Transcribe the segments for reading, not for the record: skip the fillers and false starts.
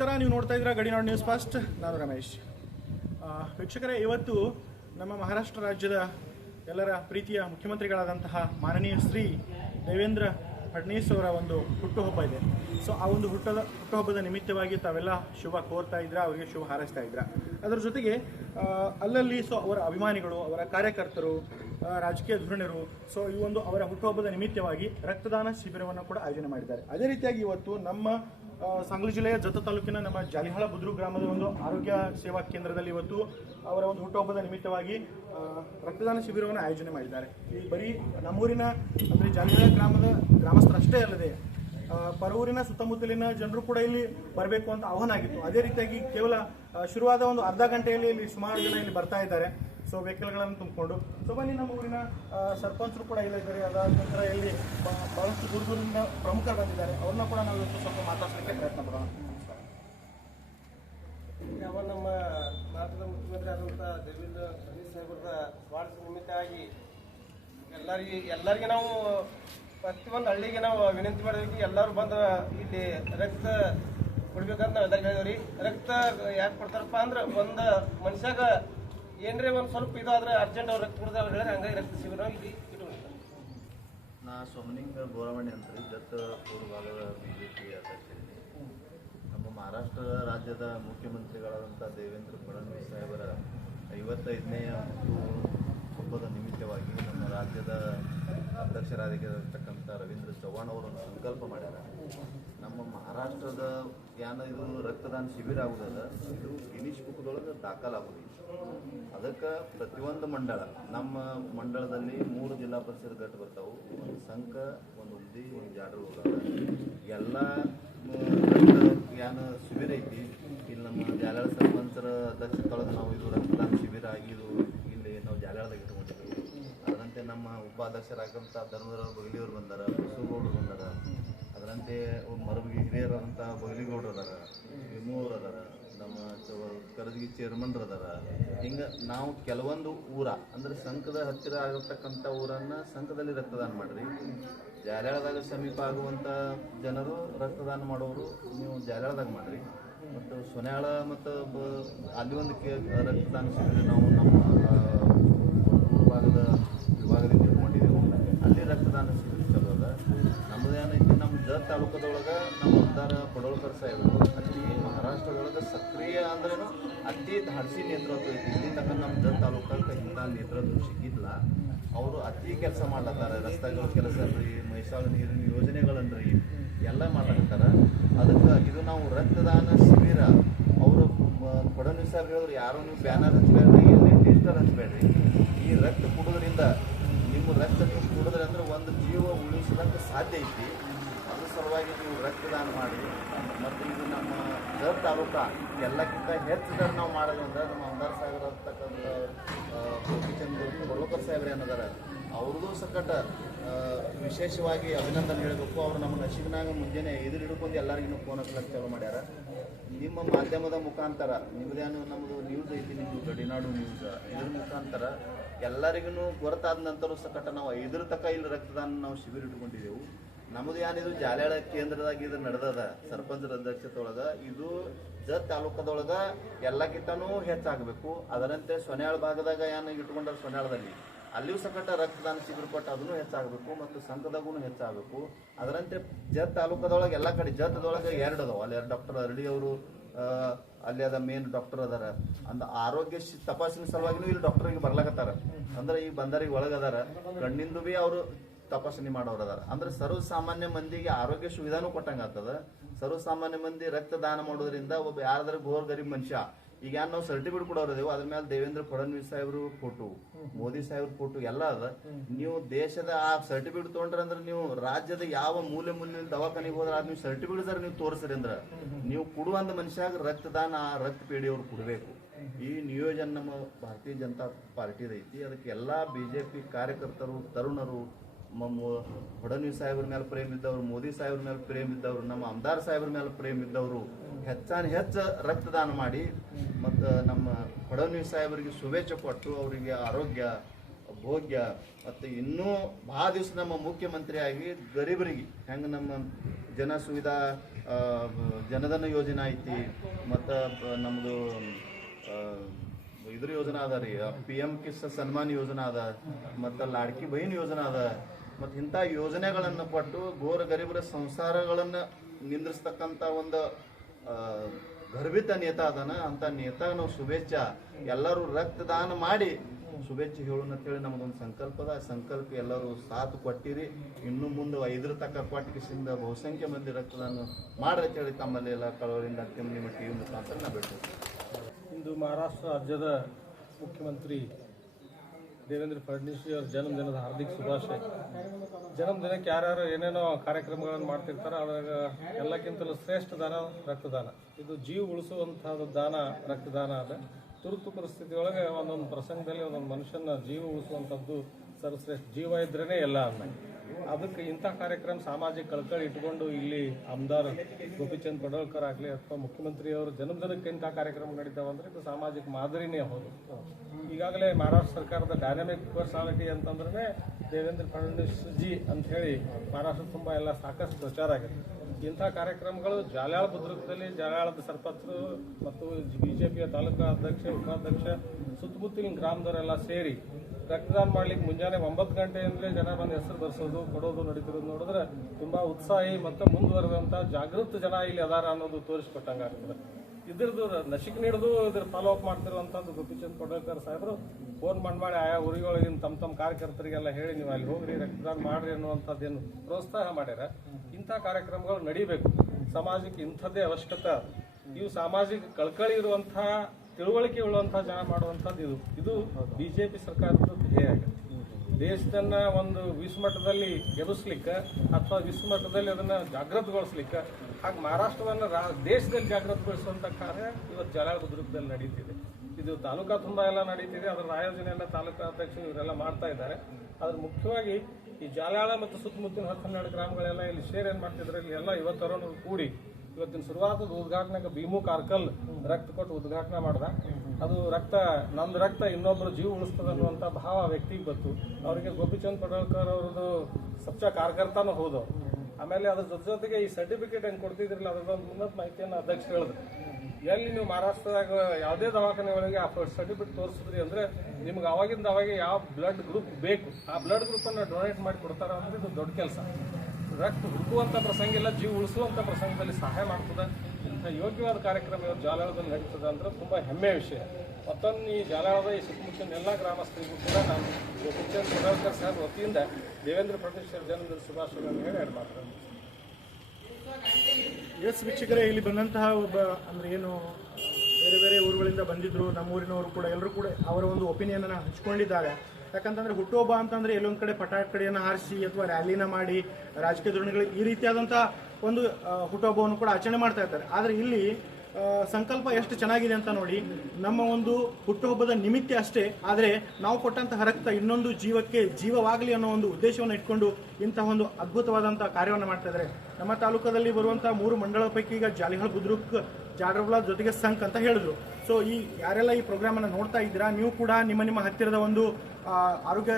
ನಮಸ್ಕಾರ. ನೀವು ನೋಡ್ತಾ ಇದ್ದೀರಾ ಗಡಿನಾಡು ನ್ಯೂಸ್ ಫಸ್ಟ್. ನಾನು ರಮೇಶ್. ವೀಕ್ಷಕರೇ, ಇವತ್ತು ನಮ್ಮ ಮಹಾರಾಷ್ಟ್ರ ರಾಜ್ಯದ ಎಲ್ಲರ ಪ್ರೀತಿಯ ಮುಖ್ಯಮಂತ್ರಿಗಳಾದಂತಹ ಮಾನನೀಯ ಶ್ರೀ ದೇವೇಂದ್ರ ಫಡ್ನವೀಸ್ ಅವರ ಒಂದು ಹುಟ್ಟುಹಬ್ಬ ಇದೆ. ಸೊ ಆ ಒಂದು ಹುಟ್ಟುಹಬ್ಬದ ನಿಮಿತ್ತವಾಗಿ ತಾವೆಲ್ಲ ಶುಭ ಕೋರ್ತಾ ಇದ್ರಾ, ಅವರಿಗೆ ಶುಭ ಹಾರೈಸ್ತಾ ಇದ್ರಾ. ಅದರ ಜೊತೆಗೆ ಅಲ್ಲಲ್ಲಿ ಅವರ ಅಭಿಮಾನಿಗಳು, ಅವರ ಕಾರ್ಯಕರ್ತರು, ರಾಜಕೀಯ ಧುರೀಣರು ಈ ಒಂದು ಅವರ ಹುಟ್ಟುಹಬ್ಬದ ನಿಮಿತ್ತವಾಗಿ ರಕ್ತದಾನ ಶಿಬಿರವನ್ನು ಕೂಡ ಆಯೋಜನೆ ಮಾಡಿದ್ದಾರೆ. ಅದೇ ರೀತಿಯಾಗಿ ಇವತ್ತು ನಮ್ಮ सांगली ಜಿಲ್ಲೆಯ ಜತ್ತ ತಾಲೂಕಿನ ನಮ್ಮ ಜಾಲಿಹಾಳ ಬುದ್ರು ಗ್ರಾಮದ ಒಂದು ಆರೋಗ್ಯ ಸೇವಾ ಕೇಂದ್ರದಲ್ಲಿ ಇವತ್ತು ಅವರ ಒಂದು ಹುಟ್ಟುಹಬ್ಬದ ನಿಮಿತ್ತವಾಗಿ ರಕ್ತದಾನ ಶಿಬಿರವನ್ನು ಆಯೋಜನೆ ಮಾಡಿದ್ದಾರೆ. ಈ ಬರೀ ನಮ್ಮೂರಿನ ಅಂದರೆ ಜಾಲಿಹಾಳ ಗ್ರಾಮಸ್ಥರಷ್ಟೇ ಅಲ್ಲದೆ ಪರವೂರಿನ ಸುತ್ತಮುತ್ತಲಿನ ಜನರು ಕೂಡ ಇಲ್ಲಿ ಬರಬೇಕು ಅಂತ ಆಹ್ವಾನ ಆಗಿತ್ತು. ಅದೇ ರೀತಿಯಾಗಿ ಕೇವಲ ಶುರುವಾದ ಒಂದು ಅರ್ಧ ಗಂಟೆಯಲ್ಲಿ ಇಲ್ಲಿ ಸುಮಾರು ಜನ ಇಲ್ಲಿ ಬರ್ತಾ ಇದ್ದಾರೆ. ವೆಹಿಕಲ್ಗಳನ್ನು ತುಂಬಿಕೊಂಡು ಬನ್ನಿ. ನಮ್ಮ ಊರಿನ ಸರ್ಪಂಚರು ಕೂಡ ಇಲ್ಲಿದ್ದಾರೆ. ಅದಾದ ನಂತರ ಇಲ್ಲಿ ಬಹಳಷ್ಟು ದೂರದಿಂದ ಪ್ರಮುಖರು ಬಂದಿದ್ದಾರೆ. ಅವ್ರನ್ನ ಕೂಡ ನಾವು ಇವತ್ತು ಸ್ವಲ್ಪ ಮಾತಾಡ್ಸಲಿಕ್ಕೆ ಪ್ರಯತ್ನ ಪಡೋಣ. ಯಾವ ನಮ್ಮ ಭಾರತದ ಮುಖ್ಯಮಂತ್ರಿ ಆದಂಥ ದೇವೇಂದ್ರ ಫಡ್ನವೀಸ್ ಸಾಹೇಬರ ಸ್ವಾರ್ಥ ನಿಮಿತ್ತವಾಗಿ ಎಲ್ಲರಿಗೆ ನಾವು ಪ್ರತಿಯೊಂದು ಹಳ್ಳಿಗೆ ನಾವು ವಿನಂತಿ ಮಾಡಬೇಕು. ಎಲ್ಲರೂ ಬಂದು ಇಲ್ಲಿ ರಕ್ತ ಕೊಡ್ಬೇಕಂತ ನಾವು ಎದಾಗ ಹೇಳಿದ್ರಿ. ರಕ್ತ ಯಾಕೆ ಕೊಡ್ತಾರಪ್ಪ ಅಂದ್ರೆ ಒಂದು ಮನುಷ್ಯಾಗ ಏನ್ರಿ ಒಂದು ಸ್ವಲ್ಪ ಇದಾದ್ರೆ ಅರ್ಜೆಂಟ್ ಅವ್ರು ರಕ್ತ ಕೊಡ್ದ ಅವ್ರು ಹೇಳಿದ್ರೆ ಹಂಗಾಗಿ ರಕ್ತ ಶಿಬಿರ ಇಲ್ಲಿ ಇಟ್ಕೊಂಡಿರ್ತಾರೆ. ನಾ ಸೋಮಲಿಂಗ ಗೋರಮಣಿ ಅಂತ ಜತ್ತ ಪೂರ್ವಭಾಗದ ಬಿಜೆಪಿ ಅಧ್ಯಕ್ಷರಿದ್ದೀನಿ. ನಮ್ಮ ಮಹಾರಾಷ್ಟ್ರ ರಾಜ್ಯದ ಮುಖ್ಯಮಂತ್ರಿಗಳಾದಂಥ ದೇವೇಂದ್ರ ಫಡ್ನವೀಸ್ ಸಾಹೇಬರ 55ನೇ ಹಬ್ಬದ ನಿಮಿತ್ತವಾಗಿ ನಮ್ಮ ರಾಜ್ಯದ ಅಧ್ಯಕ್ಷರಾಗಿರತಕ್ಕಂಥ ರವೀಂದ್ರ ಚವ್ಹಾಣ್ ಅವರು ಸಂಕಲ್ಪ ಮಾಡ್ಯಾರ. ನಮ್ಮ ಮಹಾರಾಷ್ಟ್ರದ ಇದು ರಕ್ತದಾನ ಶಿಬಿರ ಆಗುದದ, ಇದು ಗಿನಿಶ್ ಬುಕ್ದೊಳಗೆ ದಾಖಲಾಗುವುದು. ಅದಕ್ಕೆ ಪ್ರತಿಯೊಂದು ಮಂಡಳ, ನಮ್ಮ ಮಂಡಳದಲ್ಲಿ 3 ಜಿಲ್ಲಾ ಪರಿಷತ್ ಘಟ ಬರ್ತಾವೆ. ಒಂದು ಸಂಕ, ಒಂದು ಉದ್ದಿ, ಒಂದು ಜಾಡ್ರು ಎಲ್ಲ ಶಿಬಿರ ಐತಿ. ಇಲ್ಲಿ ನಮ್ಮ ಜಾಲಾಳ ಸರ್ಪಂಚರ ಅಧ್ಯಕ್ಷತೆಯೊಳಗೆ ನಾವು ಇದು ರಕ್ತದಾನ ಶಿಬಿರ ಆಗಿದ್ದು ಇಲ್ಲಿ ನಾವು ಜಾಲಾಳದಾಗ ಇಟ್ಕೊಂಡಿದ್ದೀವಿ. ಅದರಂತೆ ನಮ್ಮ ಉಪಾಧ್ಯಕ್ಷರಾಗಂಥ ಧರ್ಮದವ್ರ ಬಗಲಿಯವರು ಬಂದಾರ, ಬಸವಗೌಡರು ಬಂದಾರ. ಅದರಂತೆ ಮರಬಗಿ ಹಿರಿಯರಂಥ ಬಗಲಿಗೌಡರು ಅದಾರ, ವಿಮೂರು ಅದಾರ, ನಮ್ಮ ಕರದಗಿ ಚೇರ್ಮನ್ರು ಅದಾರ. ಹಿಂಗೆ ನಾವು ಕೆಲವೊಂದು ಊರ ಅಂದರೆ ಸಂಘದ ಹತ್ತಿರ ಆಗಿರ್ತಕ್ಕಂಥ ಊರನ್ನು ಸಂಘದಲ್ಲಿ ರಕ್ತದಾನ ಮಾಡಿರಿ. ಜಾಲಾಳದಾಗ ಸಮೀಪ ಆಗುವಂಥ ಜನರು ರಕ್ತದಾನ ಮಾಡೋರು ನೀವು ಜಾಲಾಳದಾಗ ಮಾಡಿರಿ. ಮತ್ತು ಸೊನ್ಯಾಳ ಮತ್ತು ಅಲ್ಲಿ ಒಂದು ರಕ್ತದಾನ ಶಿಬಿರ ನಾವು ನಮ್ಮ ಪೂರ್ವಭಾಗದ ವಿಭಾಗದಿಂದ ಇಟ್ಕೊಂಡಿದ್ದೆವು. ಅಲ್ಲಿ ರಕ್ತದಾನ ಶಿಬಿರ ಚಲೋ ಅದ. ನಮ್ಮದೇನೈತಿ, ನಮ್ಮ ಜತ್ ತಾಲೂಕದೊಳಗೆ ನಮ್ಮ ಉದ್ದಾರ ಪಡೋಳ್ಕರ್ ಸಾಹೇಬರು ಅತಿ ಮಹಾರಾಷ್ಟ್ರದೊಳಗೆ ಸಕ್ರಿಯ ಅಂದ್ರೂ ಅತಿ ಧಾಡ್ಸಿ ನೇತೃತ್ವ ಐತಿ. ಇಲ್ಲಿ ತನಕ ನಮ್ಮ ಜತ್ ತಾಲೂಕಕ್ಕೆ ಇಂಥ ನೇತೃತ್ವ ಸಿಕ್ಕಿಲ್ಲ. ಅವರು ಅತಿ ಕೆಲಸ ಮಾಡ್ಲತ್ತಾರೆ. ರಸ್ತೆಗಳ ಕೆಲಸ ಅನ್ರಿ, ಮೈಸಾಳ ನೀರಿನ ಯೋಜನೆಗಳನ್ರಿ ಎಲ್ಲ ಮಾಡ್ಲತ್ತಾರ. ಅದಕ್ಕೆ ಇದು ನಾವು ರಕ್ತದಾನ ಶಿಬಿರ ಅವರು ಫಡ್ನವೀಸ್ ಸಾಹೇಬ್ರು ಹೇಳಿದ್ರು, ಯಾರು ನೀವು ಬ್ಯಾನರ್ ಹಚ್ಚಬೇಡ್ರಿ, ಎಲ್ಲಿ ಡಿಜಿಟಲ್ ಹಚ್ಚಬೇಡ್ರಿ. ಈ ರಕ್ತ ಕೊಡೋದ್ರಿಂದ ನಿಮ್ಮ ರಕ್ತ ನೀವು ಕುಡಿದ್ರೆ ಅಂದ್ರೆ ಒಂದು ಜೀವ ಉಳಿಸೋದಕ್ಕೆ ಸಾಧ್ಯ ಐತಿ. ಅದ್ರ ಸಲುವಾಗಿ ನೀವು ರಕ್ತದಾನ ಮಾಡಿ. ಮತ್ತು ಇದು ನಮ್ಮ ಜತ್ ತಾಲೂಕ ಎಲ್ಲಕ್ಕಿಂತ ಹೆಚ್ಚು ನಾವು ಮಾಡೋದು ಅಂದ್ರೆ ನಮ್ಮ ಅಮದಾರ್ ಸಾಹೇಬರು ಅಂತಕ್ಕಂಥ ಗೋಪಿಚಂದ್ರ ಬರೋಕರ್ ಸಾಹೇಬ್ರು ಏನದಾರ, ಅವ್ರದ್ದು ಸಕಟ ವಿಶೇಷವಾಗಿ ಅಭಿನಂದನೆ ಹೇಳಬೇಕು. ಅವರು ನಮ್ಮ ನಶಿಗ್ನಾಗ ಮುಂಜಾನೆ ಎದುರು ಹಿಡ್ಕೊಂಡು ಎಲ್ಲರಿಗೂ ಫೋನ್ ಹಚ್ಚಲಿಕ್ಕೆ ಚಾಲು ಮಾಡ್ಯಾರ. ನಿಮ್ಮ ಮಾಧ್ಯಮದ ಮುಖಾಂತರ, ನಿಮ್ಮದೇನು ನಮ್ಮದು ನ್ಯೂಸ್ ಐತಿ, ನಿಮ್ಮದು ಗಡಿನಾಡು ನ್ಯೂಸ್, ಇದ್ರ ಮುಖಾಂತರ ಎಲ್ಲರಿಗೂ ಗೊತ್ತಾದ ನಂತರ ಸಕಟ ನಾವು 5 ತನಕ ಇಲ್ಲಿ ರಕ್ತದಾನ ನಾವು ಶಿಬಿರ ಇಟ್ಕೊಂಡಿದ್ದೆವು. ನಮ್ಮದು ಏನಿದು ಜಾಲಾಳ ಕೇಂದ್ರದಾಗ ಇದು ನಡೆದದ ಸರ್ಪಂಚರ ಅಧ್ಯಕ್ಷತೆಯೊಳಗೆ. ಇದು ಜತ್ ತಾಲೂಕದೊಳಗೆ ಎಲ್ಲಕ್ಕಿಂತನೂ ಹೆಚ್ಚಾಗಬೇಕು. ಅದರಂತೆ ಸೊನ್ಯಾಳ ಭಾಗದಾಗ ಏನು ಇಟ್ಕೊಂಡ್ರೆ ಸೊನ್ಯಾಳದಲ್ಲಿ ಅಲ್ಲಿಯೂ ಸಕಟ ರಕ್ತದಾನ ಶಿಬಿರ ಕೊಟ್ಟು ಅದನ್ನು ಹೆಚ್ಚಾಗಬೇಕು ಮತ್ತು ಸಂಘದಾಗೂ ಹೆಚ್ಚಾಗಬೇಕು. ಅದರಂತೆ ಜತ್ ತಾಲೂಕದೊಳಗೆ ಎಲ್ಲ ಕಡೆ ಜತ್ತದೊಳಗೆ 2 ಅದಾವ. ಅಲ್ಲಿ ಡಾಕ್ಟರ್ ಅರಳಿ ಅವರು ಅಲ್ಲಿ ಅದ ಮೇನ್ ಡಾಕ್ಟರ್ ಅದಾರ. ಅಂದ ಆರೋಗ್ಯ ತಪಾಸಣೆ ಸಲುವಾಗಿನೂ ಇಲ್ಲಿ ಡಾಕ್ಟರ್ಗೆ ಬರ್ಲಾಕತ್ತಾರ. ಅಂದ್ರೆ ಈಗ ಬಂದರಿಗೆ ಒಳಗದಾರ, ಕಣ್ಣಿಂದು ಭೀ ಅವರು ತಪಾಸಣೆ ಮಾಡೋರು ಅದಾರ. ಅಂದ್ರೆ ಸರ್ವಸಾಮಾನ್ಯ ಮಂದಿಗೆ ಆರೋಗ್ಯ ಸುವಿಧಾನೂ ಕೊಟ್ಟಂಗೆ ಆಗ್ತದ. ಸರ್ವಸಾಮಾನ್ಯ ಮಂದಿ ರಕ್ತದಾನ ಮಾಡೋದ್ರಿಂದ ಒಬ್ಬ ಯಾರಾದ್ರೂ ಗೋರ್ ಗರೀಬ್ ಮನುಷ್ಯ ಈಗ ಏನು ನಾವು ಸರ್ಟಿಫಿಕೇಟ್ ಕೊಡೋರಿದೇವು, ಅದ್ರ ಮೇಲೆ ದೇವೇಂದ್ರ ಫಡ್ನವೀಸ್ ಸಾಹೇಬ್ರು ಫೋಟೋ, ಮೋದಿ ಸಾಹೇಬ್ರ ಫೋಟೋ ಎಲ್ಲ ಅದ. ನೀವು ದೇಶದ ಆ ಸರ್ಟಿಫಿಕೇಟ್ ತೊಗೊಂಡ್ರೆ ಅಂದ್ರೆ ನೀವು ರಾಜ್ಯದ ಯಾವ ಮೂಲೆ ದವಾಖಾನೆಗೆ ಹೋದ್ರೆ ಅದು ನೀವು ಸರ್ಟಿಫಿಕೇಟ್ ಸರ್ ನೀವು ತೋರಿಸ್ರಿ ಅಂದ್ರೆ ನೀವು ಕೊಡುವಂತ ಮನುಷ್ಯಾಗ ರಕ್ತದಾನ ರಕ್ತ ಪೇಡಿಯವ್ರು ಕೊಡಬೇಕು. ಈ ನಿಯೋಜನೆ ನಮ್ಮ ಭಾರತೀಯ ಜನತಾ ಪಾರ್ಟಿದ ಐತಿ. ಅದಕ್ಕೆ ಎಲ್ಲ ಬಿಜೆಪಿ ಕಾರ್ಯಕರ್ತರು, ತರುಣರು, ಫಡ್ನವೀಸ್ ಸಾಹೇಬ್ರ ಮೇಲೆ ಪ್ರೇಮ ಇದ್ದವರು, ಮೋದಿ ಸಾಹೇಬ್ರ ಮೇಲೆ ಪ್ರೇಮ ಇದ್ದವರು, ನಮ್ಮ ಅಮದಾರ್ ಸಾಹೇಬ್ರ ಮೇಲೆ ಪ್ರೇಮ ಇದ್ದವರು ಹೆಚ್ಚು ರಕ್ತದಾನ ಮಾಡಿ ಮತ್ತು ನಮ್ಮ ಫಡ್ನವೀಸ್ ಸಾಹೇಬರಿಗೆ ಶುಭೇಚ್ಛೆ ಕೊಟ್ಟು ಅವರಿಗೆ ಆರೋಗ್ಯ ಭೋಗ್ಯ ಮತ್ತು ಇನ್ನೂ ಭಾಳ ದಿವಸ ನಮ್ಮ ಮುಖ್ಯಮಂತ್ರಿಯಾಗಿ ಗರೀಬರಿಗೆ ಹೆಂಗೆ ನಮ್ಮ ಜನ ಸುವಿಧಾ ಜನಧನ ಯೋಜನೆ ಐತಿ ಮತ್ತು ನಮ್ಮದು ಇದ್ರ ಯೋಜನೆ ಅದ ರೀ PM ಸನ್ಮಾನ್ ಯೋಜನೆ ಅದ ಮತ್ತು ಲಾಡ್ಕಿ ಬಹಿನ್ ಯೋಜನೆ ಅದ ಮತ್ತು ಇಂಥ ಯೋಜನೆಗಳನ್ನು ಕೊಟ್ಟು ಘೋರ ಗರೀಬರ ಸಂಸಾರಗಳನ್ನು ನಿಂದ್ರಿಸ್ತಕ್ಕಂಥ ಒಂದು ಗರ್ಭಿತ ನೇತಾ ಅದಾನ ಅಂತ ನೇತಾಗ ನಾವು ಶುಭೇಚ್ಛಾ ಎಲ್ಲರೂ ರಕ್ತದಾನ ಮಾಡಿ ಶುಭೇಚ್ಛೆ ಹೇಳೋಣ ಅಂತೇಳಿ ನಮ್ಮದೊಂದು ಸಂಕಲ್ಪ ಅದ. ಆ ಸಂಕಲ್ಪ ಎಲ್ಲರೂ ಸಾಥ್ ಕೊಟ್ಟಿರಿ. ಇನ್ನು ಮುಂದೆ 5 ತಕ್ಕ ಕೊಟ್ಟಿಗೆಸಿಂದ ಬಹುಸಂಖ್ಯೆ ಮಂದಿ ರಕ್ತದಾನ ಮಾಡ್ರಿ ಅಂತೇಳಿ ತಮ್ಮಲ್ಲಿ ಎಲ್ಲ ಕಳವಳಿಯಿಂದ ನಿಮ್ಮ ಟಿವಿ ಮುಖಾಂತರ ನಾ ಬಿಡ್ತೀವಿ. ಇಂದು ಮಹಾರಾಷ್ಟ್ರ ರಾಜ್ಯದ ಮುಖ್ಯಮಂತ್ರಿ ದೇವೇಂದ್ರ ಫಡ್ನವೀಸ್ ಅವರ ಜನ್ಮದಿನದ ಹಾರ್ದಿಕ ಶುಭಾಶಯ. ಜನ್ಮದಿನಕ್ಕೆ ಯಾರ್ಯಾರು ಏನೇನೋ ಕಾರ್ಯಕ್ರಮಗಳನ್ನು ಮಾಡ್ತಿರ್ತಾರೆ, ಅದ್ರಾಗ ಎಲ್ಲಕ್ಕಿಂತಲೂ ಶ್ರೇಷ್ಠ ದಾನ ರಕ್ತದಾನ. ಇದು ಜೀವ ಉಳಿಸುವಂಥದ್ದು ದಾನ ರಕ್ತದಾನ ಅದ. ತುರ್ತು ಪರಿಸ್ಥಿತಿಯೊಳಗೆ ಒಂದೊಂದು ಪ್ರಸಂಗದಲ್ಲಿ ಒಂದೊಂದು ಮನುಷ್ಯನ ಜೀವ ಉಳಿಸುವಂಥದ್ದು ಸರ್ವಶ್ರೇಷ್ಠ. ಜೀವ ಇದ್ರೇ ಎಲ್ಲ ಅನ್ನಂಗೆ. ಅದಕ್ಕೆ ಇಂಥ ಕಾರ್ಯಕ್ರಮ ಸಾಮಾಜಿಕ ಕಳಕಳಿ ಇಟ್ಕೊಂಡು ಇಲ್ಲಿ ಆಮದಾರ್ ಗೋಪಿಚಂದ್ ಪಡೋಳ್ಕರ್ ಆಗಲಿ ಅಥವಾ ಮುಖ್ಯಮಂತ್ರಿಯವರು ಜನ್ಮದಿನಕ್ಕೆ ಇಂಥ ಕಾರ್ಯಕ್ರಮ ನಡೀತಾವಂದ್ರೆ ಇದು ಸಾಮಾಜಿಕ ಮಾದರಿನೇ ಹೌದು. ಈಗಾಗಲೇ ಮಹಾರಾಷ್ಟ್ರ ಸರ್ಕಾರದ ಡೈನಾಮಿಕ್ ಪರ್ಸನಾಲಿಟಿ ಅಂತಂದ್ರೆ ದೇವೇಂದ್ರ ಫಡ್ನವೀಸ್ ಜಿ ಅಂತ ಹೇಳಿ ಮಹಾರಾಷ್ಟ್ರ ತುಂಬ ಎಲ್ಲ ಸಾಕಷ್ಟು ಪ್ರಚಾರ ಆಗಿದೆ. ಇಂಥ ಕಾರ್ಯಕ್ರಮಗಳು ಜಾಲ್ಯಾಳ ಬುದ್ರುಕದಲ್ಲಿ ಜಾಲ್ಯಾಳದ ಸರ್ಪಂಚರು ಮತ್ತು BJPಯ ತಾಲೂಕಾ ಅಧ್ಯಕ್ಷ ಉಪಾಧ್ಯಕ್ಷ ಸುತ್ತಮುತ್ತಲಿನ ಗ್ರಾಮದವರೆಲ್ಲ ಸೇರಿ ರಕ್ತದಾನ ಮಾಡ್ಲಿಕ್ಕೆ ಮುಂಜಾನೆ 9 ಗಂಟೆಯಿಂದಲೇ ಜನ ಬಂದು ಹೆಸರು ಬರ್ಸೋದು ಕೊಡೋದು ನಡೀತಿರೋದು ನೋಡಿದ್ರೆ ತುಂಬಾ ಉತ್ಸಾಹಿ ಮತ್ತು ಮುಂದುವರೆದಂಥ ಜಾಗೃತ ಜನ ಇಲ್ಲಿ ಅದಾರ ಅನ್ನೋದು ತೋರಿಸ್ಕೊಟ್ಟಂಗೆ ಆಗ್ತದೆ. ಇದ್ರದ್ದು ನಶಿಕ್ ನೀಡಿದು ಇದ್ರ ಫಾಲೋ ಅಪ್ ಮಾಡ್ತಿರುವಂಥದ್ದು ಗೋಪಿಚಂದ್ ಪಡೋಳ್ಕರ್ ಸಾಹೇಬರು ಫೋನ್ ಮಾಡಿ ಆಯಾ ಊರಿಗಳಿಗಿನ ತಮ್ಮ ಕಾರ್ಯಕರ್ತರಿಗೆಲ್ಲ ಹೇಳಿ ನೀವು ಅಲ್ಲಿ ಹೋಗ್ರಿ ರಕ್ತದಾನ ಮಾಡ್ರಿ ಅನ್ನುವಂಥದ್ದೇನು ಪ್ರೋತ್ಸಾಹ ಮಾಡ್ಯಾರ. ಇಂಥ ಕಾರ್ಯಕ್ರಮಗಳು ನಡೀಬೇಕು. ಸಮಾಜಕ್ಕೆ ಇಂಥದ್ದೇ ಅವಶ್ಯಕತೆ. ಇವು ಸಾಮಾಜಿಕ ಕಳಕಳಿ ಇರುವಂತಹ ತಿಳುವಳಿಕೆ ಉಳ್ಳುವಂತಹ ಜನ ಮಾಡುವಂಥದ್ದು ಇದು BJP ಸರ್ಕಾರದ ಧ್ಯೇಯ ಆಗಿದೆ. ದೇಶದನ್ನ ಒಂದು ವಿಶ್ವಮಟ್ಟದಲ್ಲಿ ಗೆಲ್ಲಿಸ್ಲಿಕ್ಕೆ ಅಥವಾ ವಿಶ್ವಮಟ್ಟದಲ್ಲಿ ಅದನ್ನ ಜಾಗೃತಗೊಳಿಸ್ಲಿಕ್ಕೆ ಹಾಗೆ ಮಹಾರಾಷ್ಟ್ರವನ್ನು ದೇಶದಲ್ಲಿ ಜಾಗೃತಗೊಳಿಸುವಂಥ ಕಾರ್ಯ ಇವತ್ತು ಜಾಲ್ಯಾಳ ಬುದ್ರುಕದಲ್ಲಿ ನಡೀತಿದೆ. ಇದು ತಾಲೂಕಾ ತುಂಬ ಎಲ್ಲ ನಡೀತಿದೆ. ಅದರ ಆಯೋಜನೆ ಎಲ್ಲ ತಾಲೂಕಾ ಅಧ್ಯಕ್ಷರು ಇವರೆಲ್ಲ ಮಾಡ್ತಾ ಇದ್ದಾರೆ. ಅದ್ರ ಮುಖ್ಯವಾಗಿ ಈ ಜಾಲ್ಯಾಳ ಮತ್ತು ಸುತ್ತಮುತ್ತಲಿನ 12 ಗ್ರಾಮಗಳೆಲ್ಲ ಇಲ್ಲಿ ಶೇರ್ ಏನು ಮಾಡ್ತಿದ್ರು, ಇಲ್ಲಿ ಎಲ್ಲ ಇವತ್ತರನ್ನು ಕೂಡಿ ಇವತ್ತಿನ ಶುರುವಾತದ ಉದ್ಘಾಟನೆಗೆ ಭೀಮು ಕಾರ್ಕಲ್ ರಕ್ತ ಕೊಟ್ಟು ಉದ್ಘಾಟನೆ ಮಾಡ್ದ. ಅದು ನಂದು ರಕ್ತ ಇನ್ನೊಬ್ಬರು ಜೀವ ಉಳಿಸ್ತದೆ ಅನ್ನುವಂಥ ಭಾವ ವ್ಯಕ್ತಿಗೆ ಬಂತು. ಅವರಿಗೆ ಗೋಪಿಚಂದ್ ಪಡೋಳ್ಕರ್ ಅವ್ರದ್ದು ಸಚ್ಚ ಕಾರ್ಯಕರ್ತಾನು ಹೌದು. ಆಮೇಲೆ ಅದ್ರ ಜೊತೆಗೆ ಈ ಸರ್ಟಿಫಿಕೇಟ್ ಹೆಂಗೆ ಕೊಡ್ತಿದ್ರಲ್ಲ ಅದರದೊಂದು ಉನ್ನತ ಮಾಹಿತಿಯನ್ನು ಅಧ್ಯಕ್ಷರು ಹೇಳಿದ್ರು. ಎಲ್ಲಿ ನೀವು ಮಹಾರಾಷ್ಟ್ರದಾಗ ಯಾವುದೇ ದವಾಖಾನೆ ಒಳಗೆ ಆ ಸರ್ಟಿಫಿಕೇಟ್ ತೋರಿಸಿದ್ರಿ ಅಂದರೆ ನಿಮ್ಗೆ ಅವಾಗಿಂದ ಅವಾಗ ಯಾವ ಬ್ಲಡ್ ಗ್ರೂಪ್ ಬೇಕು ಆ ಬ್ಲಡ್ ಗ್ರೂಪನ್ನು ಡೊನೇಟ್ ಮಾಡಿ ಕೊಡ್ತಾರೆ ಅಂದರೆ ಇದು ದೊಡ್ಡ ಕೆಲಸ. ರಕ್ತ ಹುಡುಕುವಂಥ ಪ್ರಸಂಗ ಇಲ್ಲ, ಜೀವ ಉಳಿಸುವಂಥ ಪ್ರಸಂಗದಲ್ಲಿ ಸಹಾಯ ಮಾಡ್ತದೆ. ಇಂಥ ಯೋಗ್ಯವಾದ ಕಾರ್ಯಕ್ರಮ ಇವತ್ತು ಜಾಲ್ಯಾಳದಲ್ಲಿ ನಡೀತದೆ ಅಂದರೆ ತುಂಬ ಹೆಮ್ಮೆಯ ವಿಷಯ. ಮತ್ತೊಂದು ಈ ಜಾಲ್ಯಾಳದ ಈ ಸುತ್ತಮುತ್ತಲಿನ ಎಲ್ಲ ಗ್ರಾಮಸ್ಥರಿಗೂ ಕೂಡ ನಾನು ಗೋಪಿಚಂದ್ ಪಡೋಳ್ಕರ್ ಸಾಹೇಬ್ ವತಿಯಿಂದ ದೇವೇಂದ್ರ ಫಡ್ನವೀಸ್ ಜನ್ಮದಿನ ಶುಭಾಶಯಗಳನ್ನು ಹೇಳಿ ಎರಡು ಮಾತು. ಎಸ್ ವೀಕ್ಷಕರೇ, ಇಲ್ಲಿ ಬಂದಂತಹ ಒಬ್ಬ ಅಂದರೆ ಏನು ಬೇರೆ ಬೇರೆ ಊರುಗಳಿಂದ ಬಂದಿದ್ರು, ನಮ್ಮ ಊರಿನವರು ಕೂಡ ಎಲ್ಲರೂ ಕೂಡ ಅವರ ಒಂದು ಒಪಿನಿಯನ್ನ ಹಂಚ್ಕೊಂಡಿದ್ದಾರೆ. ಯಾಕಂತಂದ್ರೆ ಹುಟ್ಟುಹಬ್ಬ ಅಂತಂದ್ರೆ ಎಲ್ಲೊಂದು ಕಡೆ ಪಟಾಕಡಿಯನ್ನು ಹಾರಿಸಿ ಅಥವಾ ರ್ಯಾಲಿನ ಮಾಡಿ ರಾಜಕೀಯ ಧೋರಣೆಗಳು ಈ ರೀತಿಯಾದಂಥ ಒಂದು ಹುಟ್ಟುಹಬ್ಬವನ್ನು ಕೂಡ ಆಚರಣೆ ಮಾಡ್ತಾ ಇದ್ದಾರೆ. ಆದರೆ ಇಲ್ಲಿ ಸಂಕಲ್ಪ ಎಷ್ಟು ಚೆನ್ನಾಗಿದೆ ಅಂತ ನೋಡಿ. ನಮ್ಮ ಒಂದು ಹುಟ್ಟುಹಬ್ಬದ ನಿಮಿತ್ತ ಅಷ್ಟೇ, ಆದರೆ ನಾವು ಕೊಟ್ಟಂತಹ ರಕ್ತ ಇನ್ನೊಂದು ಜೀವಕ್ಕೆ ಜೀವವಾಗಲಿ ಅನ್ನೋ ಒಂದು ಉದ್ದೇಶವನ್ನು ಇಟ್ಕೊಂಡು ಇಂತಹ ಒಂದು ಅದ್ಭುತವಾದಂತಹ ಕಾರ್ಯವನ್ನು ಮಾಡ್ತಾ ಇದ್ದಾರೆ. ನಮ್ಮ ತಾಲೂಕದಲ್ಲಿ ಬರುವಂತಹ 3 ಮಂಡಳದ ಪೈಕಿ ಈಗ ಜಾಲಿಹಾಳ್ ಬುದ್ರುಕ್ ಜಾಡ್ರವ್ಲ ಜೊತೆಗೆ ಸಂಕ್ ಅಂತ ಹೇಳಿದ್ರು. ಸೊ ಈ ಯಾರೆಲ್ಲ ಈ ಪ್ರೋಗ್ರಾಮ್ ಅನ್ನು ನೋಡ್ತಾ ಇದ್ದೀರಾ, ನೀವು ಕೂಡ ನಿಮ್ಮ ಹತ್ತಿರದ ಒಂದು ಆರೋಗ್ಯ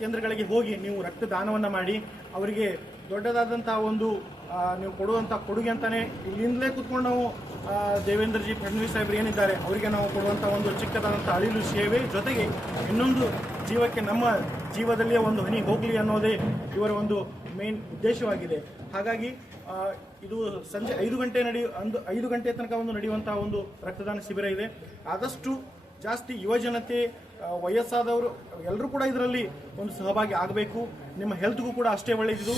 ಕೇಂದ್ರಗಳಿಗೆ ಹೋಗಿ ನೀವು ರಕ್ತದಾನವನ್ನು ಮಾಡಿ ಅವರಿಗೆ ದೊಡ್ಡದಾದಂತಹ ಒಂದು ನೀವು ಕೊಡುವಂಥ ಕೊಡುಗೆ ಅಂತಾನೆ ಇಲ್ಲಿಂದಲೇ ಕೂತ್ಕೊಂಡು ನಾವು ದೇವೇಂದ್ರಜಿ ಫಡ್ನವೀಸ್ ಸಾಹೇಬ್ರು ಏನಿದ್ದಾರೆ ಅವರಿಗೆ ನಾವು ಕೊಡುವಂಥ ಒಂದು ಚಿಕ್ಕದಾದಂಥ ಅಳಿಲು ಸೇವೆ ಜೊತೆಗೆ ಇನ್ನೊಂದು ಜೀವಕ್ಕೆ ನಮ್ಮ ಜೀವದಲ್ಲಿಯೇ ಒಂದು ಹನಿ ಹೋಗಲಿ ಅನ್ನೋದೇ ಇವರ ಒಂದು ಮೇನ್ ಉದ್ದೇಶವಾಗಿದೆ. ಹಾಗಾಗಿ ಇದು ಸಂಜೆ 5 ಗಂಟೆ ತನಕ ಒಂದು ನಡೆಯುವಂತಹ ಒಂದು ರಕ್ತದಾನ ಶಿಬಿರ ಇದೆ. ಆದಷ್ಟು ಜಾಸ್ತಿ ಯುವಜನತೆ, ವಯಸ್ಸಾದವರು ಎಲ್ಲರೂ ಕೂಡ ಇದರಲ್ಲಿ ಒಂದು ಸಹಭಾಗಿ ಆಗಬೇಕು. ನಿಮ್ಮ ಹೆಲ್ತ್ಗೂ ಕೂಡ ಅಷ್ಟೇ ಒಳ್ಳೆಯದು.